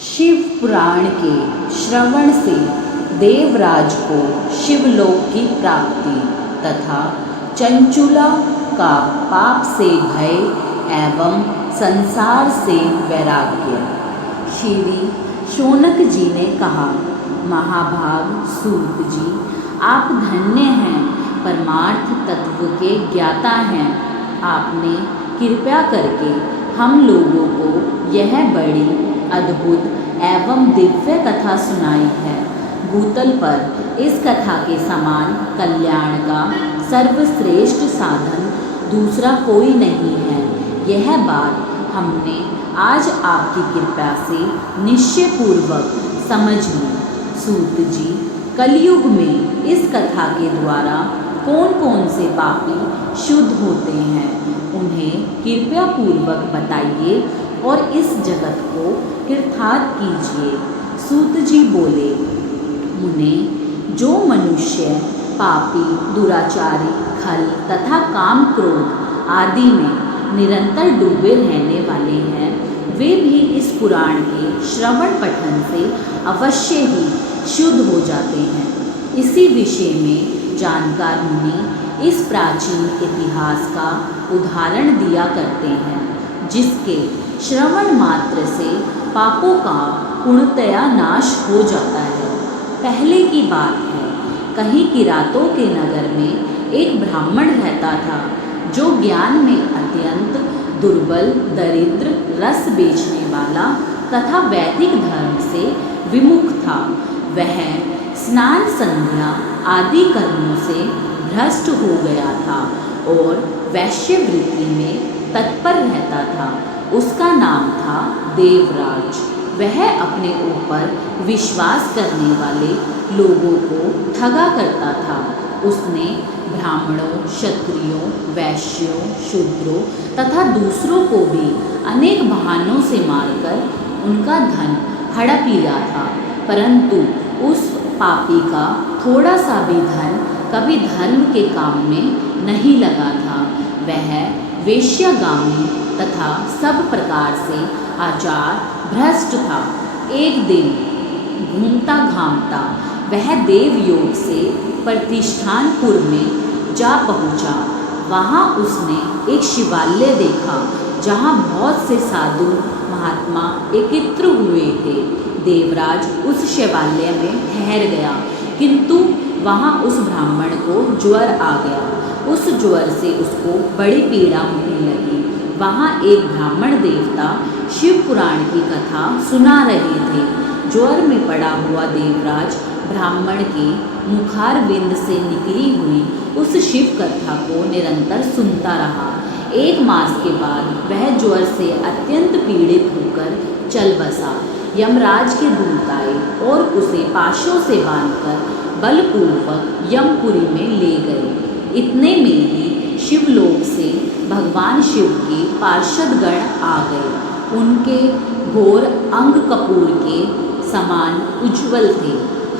शिव पुराण के श्रवण से देवराज को शिवलोक की प्राप्ति तथा चंचुला का पाप से भय एवं संसार से वैराग्य। श्री शौनक जी ने कहा, महाभाग सूत जी, आप धन्य हैं, परमार्थ तत्व के ज्ञाता हैं। आपने कृपया करके हम लोगों को यह बड़ी अद्भुत एवं दिव्य कथा सुनाई है। भूतल पर इस कथा के समान कल्याण का सर्वश्रेष्ठ साधन दूसरा कोई नहीं है। यह बात हमने आज आपकी कृपा से निश्चयपूर्वक समझ ली। सूत जी, कलयुग में इस कथा के द्वारा कौन कौन से पापी शुद्ध होते हैं, उन्हें कृपया पूर्वक बताइए और इस जगत को कृतार्थ कीजिए। सूत जी बोले, मुने, जो मनुष्य पापी, दुराचारी, खल तथा काम क्रोध आदि में निरंतर डूबे रहने वाले हैं, वे भी इस पुराण के श्रवण पठन से अवश्य ही शुद्ध हो जाते हैं। इसी विषय में जानकार मुनि इस प्राचीन इतिहास का उदाहरण दिया करते हैं, जिसके श्रवण मात्र से पापों का पूर्णतया नाश हो जाता है। पहले की बात है, कहीं किरातों के नगर में एक ब्राह्मण रहता था, जो ज्ञान में अत्यंत दुर्बल, दरिद्र, रस बेचने वाला तथा वैदिक धर्म से विमुख था। वह स्नान, संध्या आदि कर्मों से भ्रष्ट हो गया था और वैश्यवृत्ति में तत्पर रहता था। उसका नाम था देवराज। वह अपने ऊपर विश्वास करने वाले लोगों को ठगा करता था। उसने ब्राह्मणों, क्षत्रियों, वैश्यों, शूद्रों तथा दूसरों को भी अनेक बहानों से मारकर उनका धन हड़प लिया था, परंतु उस पापी का थोड़ा सा भी धन कभी धर्म के काम में नहीं लगा था। वह वेश्यागामी तथा सब प्रकार से आचार भ्रष्ट था। एक दिन घूमता घामता वह देवयोग से प्रतिष्ठानपुर में जा पहुंचा। वहां उसने एक शिवालय देखा, जहां बहुत से साधु महात्मा एकत्र हुए थे। देवराज उस शिवालय में ठहर गया, किंतु वहां उस ब्राह्मण को ज्वर आ गया। उस ज्वर से उसको बड़ी पीड़ा होने लगी। वहां एक ब्राह्मण देवता शिव पुराण की कथा सुना रहे थे। ज्वर में पड़ा हुआ देवराज ब्राह्मण के मुखारविंद से निकली हुई उस शिव कथा को निरंतर सुनता रहा। 1 मास के बाद वह ज्वर से अत्यंत पीड़ित होकर चल बसा। यमराज के दूत आए और उसे पाशों से बांधकर बलपूर्वक यमपुरी में ले गए। इतने में ही शिवलोक से भगवान शिव के पार्षदगण आ गए। उनके घोर अंग कपूर के समान उज्ज्वल थे,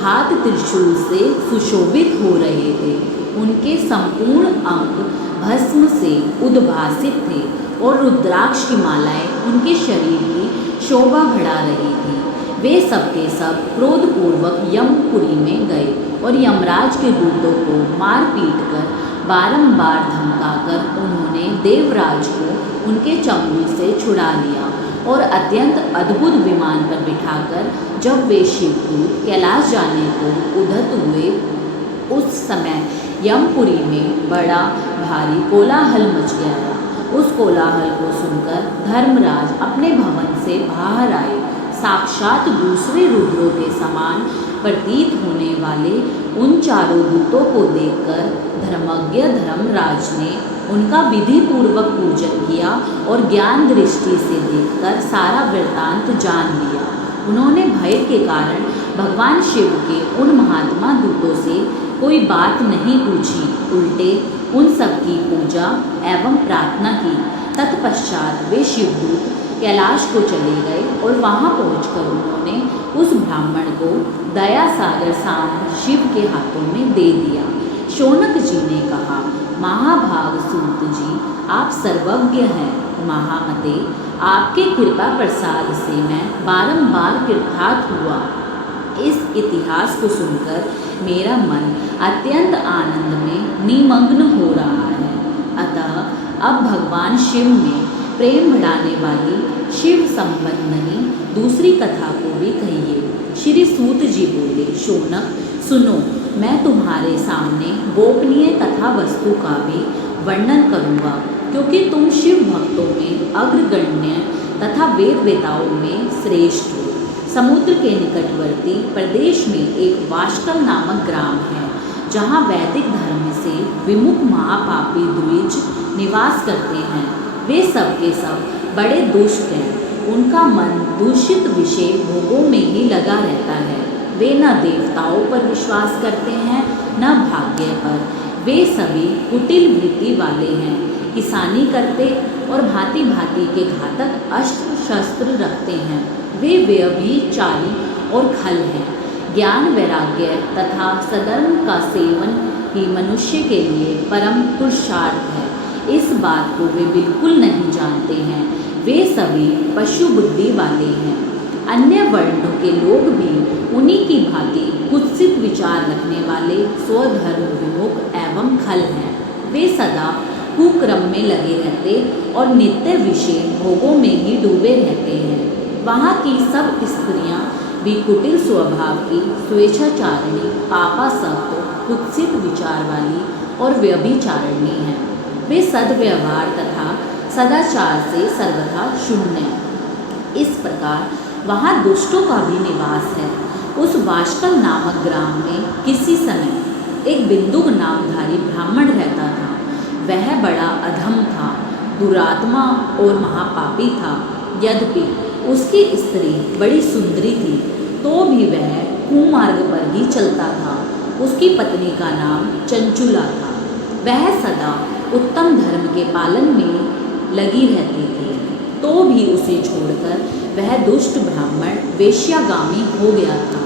हाथ त्रिशूल से सुशोभित हो रहे थे। उनके संपूर्ण अंग भस्म से उद्भासित थे और रुद्राक्ष की मालाएं उनके शरीर की शोभा बढ़ा रही थी। वे सब के सब क्रोधपूर्वक यमपुरी में गए और यमराज के दूतों को मार पीट कर बारंबार धमकाकर उन्होंने देवराज को उनके चंगुल से छुड़ा लिया और अत्यंत अद्भुत विमान पर बिठाकर जब वे शिवदूत कैलाश जाने को उद्यत हुए, उस समय यमपुरी में बड़ा भारी कोलाहल मच गया। उस कोलाहल को सुनकर धर्मराज अपने भवन से बाहर आए। साक्षात दूसरे रुद्रों के समान प्रतीत होने वाले उन चारों दूतों को देखकर धर्मज्ञ धर्मराज ने उनका विधि पूर्वक पूजन किया और ज्ञान दृष्टि से देखकर सारा वृत्तांत जान लिया। उन्होंने भय के कारण भगवान शिव के उन महात्मा दूतों से कोई बात नहीं पूछी, उल्टे उन सब की पूजा एवं प्रार्थना की। तत्पश्चात वे शिवदूत कैलाश को चले गए और वहां पहुंचकर उन्होंने उस ब्राह्मण को दया सागर सांब शिव के हाथों में दे दिया। शौनक जी ने कहा, महाभाग सूत जी, आप सर्वज्ञ हैं। महामते, आपके कृपा प्रसाद से मैं बारंबार कृतार्थ हुआ। इस इतिहास को सुनकर मेरा मन अत्यंत आनंद में निमग्न हो रहा है। अतः अब भगवान शिव में प्रेम बढ़ाने वाली शिव संबंधी दूसरी कथा को भी कहिए। श्री सूत जी बोले, शौनक सुनो, मैं तुम्हारे सामने गोपनीय कथा वस्तु का भी वर्णन करूँगा, क्योंकि तुम शिव भक्तों में अग्रगण्य तथा वेद वेताओं में श्रेष्ठ हो। समुद्र के निकटवर्ती प्रदेश में एक वाष्कल नामक ग्राम है, जहाँ वैदिक धर्म से विमुख महापापी द्विज निवास करते हैं। वे सब के सब बड़े दुष्ट हैं। उनका मन दूषित विषय भोगों में ही लगा रहता है। वे न देवताओं पर विश्वास करते हैं, न भाग्य पर। वे सभी कुटिल वृत्ति वाले हैं, किसानी करते और भांति भांति के घातक अस्त्र शस्त्र रखते हैं। वे व्यभिचारी और खल हैं। ज्ञान वैराग्य तथा सधर्म का सेवन ही मनुष्य के लिए परम पुरुषार्थ है। इस बात को वे बिल्कुल नहीं जानते हैं। वे सभी पशु बुद्धि वाले हैं। अन्य वर्णों के लोग भी उन्हीं की भांति कुत्सित विचार रखने वाले स्वधर्म विमुख एवं खल हैं। वे सदा कुक्रम में लगे रहते और नित्य विषय भोगों में ही डूबे रहते हैं। वहाँ की सब स्त्रियाँ भी कुटिल स्वभाव की, स्वेच्छाचारिणी, पापासक्त, कुत्सित विचार वाली और व्यभिचारिणी हैं। वे सद्व्यवहार तथा सदाचार से सर्वथा शून्य। इस प्रकार वहाँ दुष्टों का भी निवास है। उस वाष्कल नामक ग्राम में किसी समय एक बिंदुक नामधारी ब्राह्मण रहता था। वह बड़ा अधम था, दुरात्मा और महापापी था। यद्यपि उसकी स्त्री बड़ी सुंदरी थी, तो भी वह कुमार्ग पर ही चलता था। उसकी पत्नी का नाम चंचुला था। वह सदा उत्तम धर्म के पालन में लगी रहती थी, तो भी उसे छोड़कर वह दुष्ट ब्राह्मण वेश्यागामी हो गया था।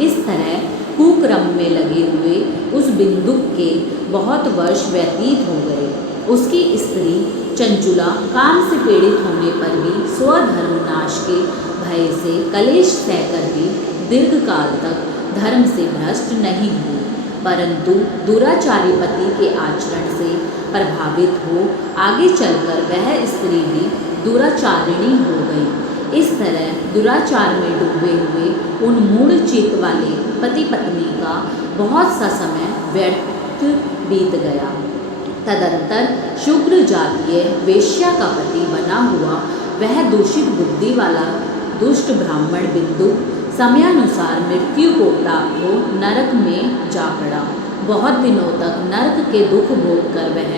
इस तरह कुक्रम में लगे हुए उस बिंदुक के बहुत वर्ष व्यतीत हो गए। उसकी स्त्री चंचुला काम से पीड़ित होने पर भी स्वधर्म नाश के भय से कलेश सहकर भी दीर्घ काल तक धर्म से भ्रष्ट नहीं हुई, परंतु दुराचारी पति के आचरण से प्रभावित हो आगे चलकर वह स्त्री भी दुराचारिणी हो गई। इस तरह दुराचार में डूबे हुए उन मूढ़ चित्त वाले पति पत्नी का बहुत सा समय व्यर्थ बीत गया। तदंतर शुक्र जातीय वेश्या का पति बना हुआ वह दूषित बुद्धि वाला दुष्ट ब्राह्मण बिंदु समयानुसार मृत्यु को प्राप्त हो नरक में जा पड़ा। बहुत दिनों तक नरक के दुख भोग कर वह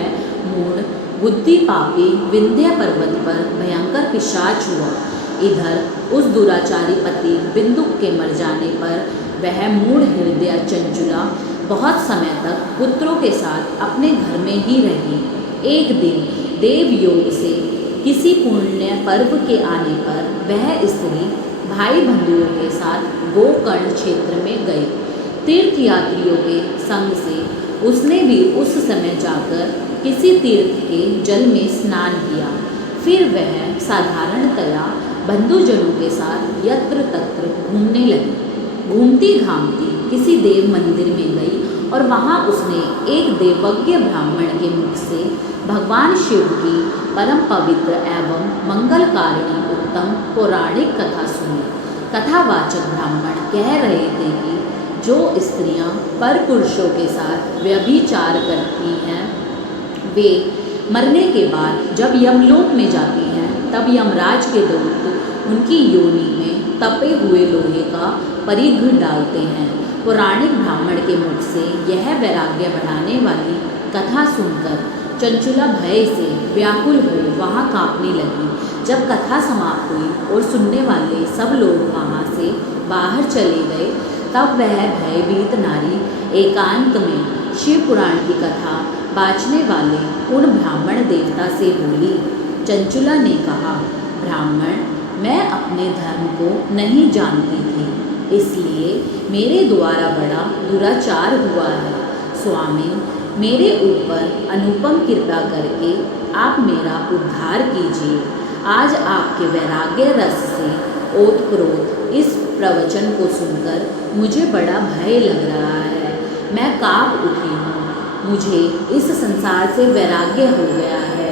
मूढ़ बुद्धि पापी विंध्य पर्वत पर भयंकर पिशाच हुआ। इधर उस दुराचारी पति बिंदुक के मर जाने पर वह मूढ़ हृदय चंचुला बहुत समय तक पुत्रों के साथ अपने घर में ही रही। एक दिन देव योग से किसी पुण्य पर्व के आने पर वह स्त्री भाई बंधुओं के साथ गोकर्ण क्षेत्र में गई। तीर्थ यात्रियों के संग से उसने भी उस समय जाकर किसी तीर्थ के जल में स्नान किया। फिर वह साधारणतया बंधुजनों के साथ यत्र तत्र घूमने लगी। घूमती घामती किसी देव मंदिर में गई और वहाँ उसने एक देवज्ञ ब्राह्मण के मुख से भगवान शिव की परम पवित्र एवं मंगलकारिणी उत्तम पौराणिक कथा सुनी। कथावाचक ब्राह्मण कह रहे थे कि जो स्त्रियां पर पुरुषों के साथ व्यभिचार करती हैं, वे मरने के बाद जब यमलोक में जाती हैं, तब यमराज के दूत उनकी योनि में तपे हुए लोहे का परिघ डालते हैं। पौराणिक ब्राह्मण के मुख से यह वैराग्य बढ़ाने वाली कथा सुनकर चंचुला भय से व्याकुल हो वहाँ कांपने लगी। जब कथा समाप्त हुई और सुनने वाले सब लोग वहाँ से बाहर चले गए, तब वह भयभीत नारी एकांत में शिव पुराण की कथा बाँचने वाले उन ब्राह्मण देवता से बोली। चंचुला ने कहा, ब्राह्मण, मैं अपने धर्म को नहीं जानती थी, इसलिए मेरे द्वारा बड़ा दुराचार हुआ है। स्वामी, मेरे ऊपर अनुपम कृपा करके आप मेरा उद्धार कीजिए। आज आपके वैराग्य रस से ओतप्रोत इस प्रवचन को सुनकर मुझे बड़ा भय लग रहा है। मैं काँप उठी हूँ। मुझे इस संसार से वैराग्य हो गया है।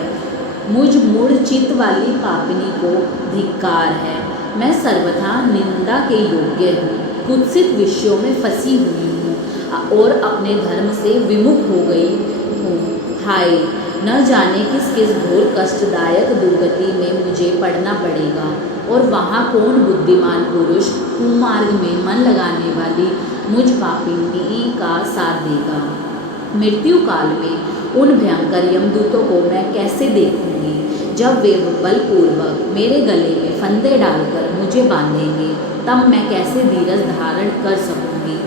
मुझ मूढ़चित्त वाली पापिनी को धिक्कार है। मैं सर्वथा निंदा के योग्य हूँ, कुत्सित विषयों में फंसी हुई हूँ और अपने धर्म से विमुख हो गई हूँ। हाय, न जाने किस किस घोर कष्टदायक दुर्गति में मुझे पड़ना पड़ेगा, और वहाँ कौन बुद्धिमान पुरुष कुमार्ग में मन लगाने वाली मुझ पापिनी का साथ देगा। मृत्यु काल में उन भयंकर यमदूतों को मैं कैसे देखूंगी, जब वे बलपूर्वक मेरे गले में फंदे डालकर मुझे बांधेंगे, तब मैं कैसे धीरज धारण कर सकूंगी।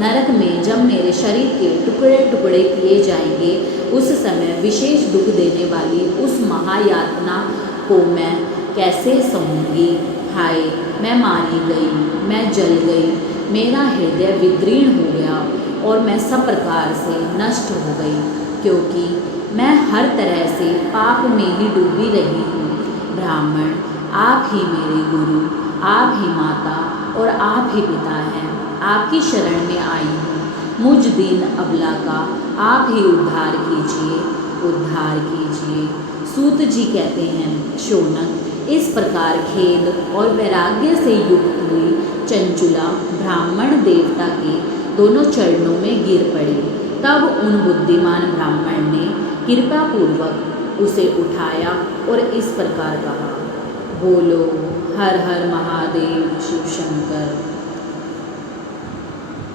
नरक में जब मेरे शरीर के टुकड़े टुकड़े किए जाएंगे, उस समय विशेष दुख देने वाली उस महायातना को मैं कैसे सहूँगी। हाय, मैं मारी गई, मैं जल गई, मेरा हृदय विदीर्ण हो गया और मैं सब प्रकार से नष्ट हो गई, क्योंकि मैं हर तरह से पाप में ही डूबी रही हूँ। ब्राह्मण, आप ही मेरे गुरु, आप ही माता और आप ही पिता हैं। आपकी शरण में आई हूँ। मुझ दीन अबला का आप ही उद्धार कीजिए, उद्धार कीजिए। सूत जी कहते हैं, शौनक इस प्रकार खेद और वैराग्य से युक्त हुई चंचुला ब्राह्मण देवता के दोनों चरणों में गिर पड़ी। तब उन बुद्धिमान ब्राह्मण ने कृपापूर्वक उसे उठाया और इस प्रकार कहा, बोलो हर हर महादेव शिव शंकर।